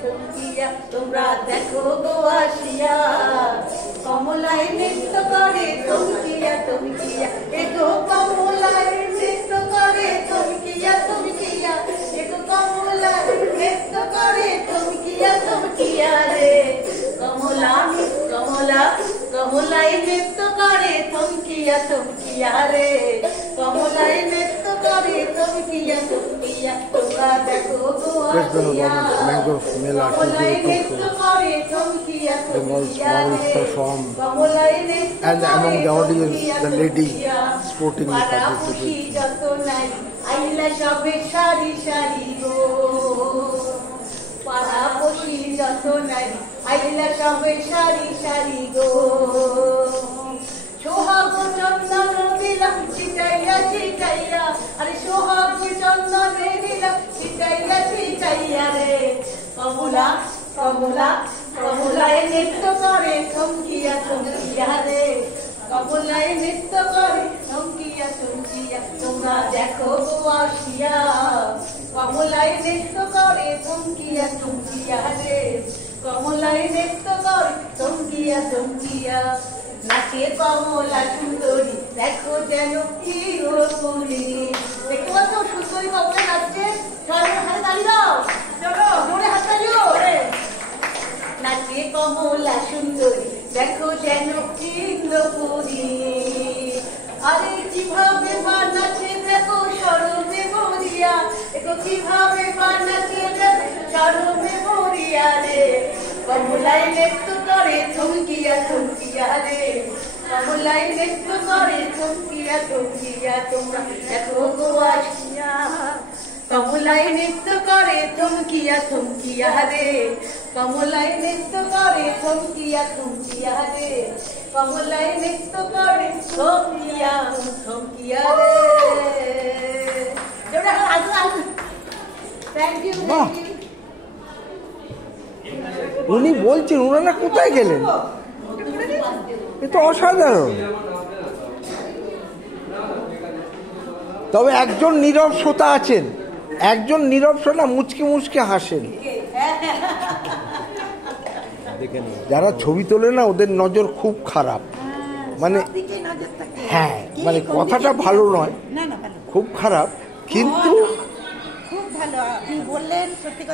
থমকিয়া তোমরা দেখো গো আসিয়া কমলায় নৃত্য করে থমকিয়া থমকিয়া এগো কমলায় নৃত্য করে থমকিয়া থমকিয়া এগো কমলায় নৃত্য করে থমকিয়া থমকিয়া রে কমলা কমলা কমলায় নৃত্য করে থমকিয়া থমকিয়া রে কমলায় নৃত্য করে থমকিয়া থমকিয়া তোমরা দেখো গো আসিয়া কমলায় নৃত্য করে থমকিয়া থমকিয়া রে কমলায় নৃত্য and among the audience the lady sportingly participated. যত নাই আইলা সবে সারি সারি গো পাড়াপড়শি যত নাই আইলা সবে সারি সারি গো সোহাগ চন্দন দিলাম ছিটাইয়া ছিটাইয়া আরে সোহাগ চন্দন দিলাম ছিটাইয়া ছিটাইয়া রে কমলা কমলা কমলায় নৃত্য করে থমকিয়া থমকিয়া রে কমলায় নৃত্য করে থমকিয়া থমকিয়া তোমরা দেখো গো আসিয়া কমলায় নৃত্য করে থমকিয়া থমকিয়া রে কমলায় নৃত্য করে থমকিয়া থমকিয়া নাচে কমলা সুন্দরী দেখো যেন কি রূপী দেখো কত সুন্দরী কমলা নাচছে সবাই হাতে তালি দাও চলো জোরে হাত তালিও নাচে কমলা সুন্দরী দেখো যেন ইন্দ্রপুরী আরে কিভাবে বানাচ্ছে দেখো সরবে মরিয়া দেখো কিভাবে বানাচ্ছে দেখো সরবে মরিয়া রে কমলায় নৃত্য করে থমকিয়া থমকিয়া রে কমলায় নৃত্য করে থমকিয়া থমকিয়া তোমরা দেখো গো আসিয়া কমলায় নৃত্য করে থমকিয়া থমকিয়া রে কমলায় নৃত্য করে থমকিয়া থমকিয়া রে কমলায় নৃত্য করে থমকিয়া থমকিয়া রে থ্যাংক ইউ উনি বলছেন ওনারা কোথায় গেলেন এ তো অসাধারণ তবে একজন নীরব শ্রোতা আছেন একজন নীরব শ্রোতা মুচকি মুচকি হাসেন যারা ছবি তোলে না ওদের নজর খুব খারাপ মানে হ্যাঁ মানে কথাটা ভালো নয় খুব খারাপ কিন্তু খুব ভালো আপনি বললেন সত্যি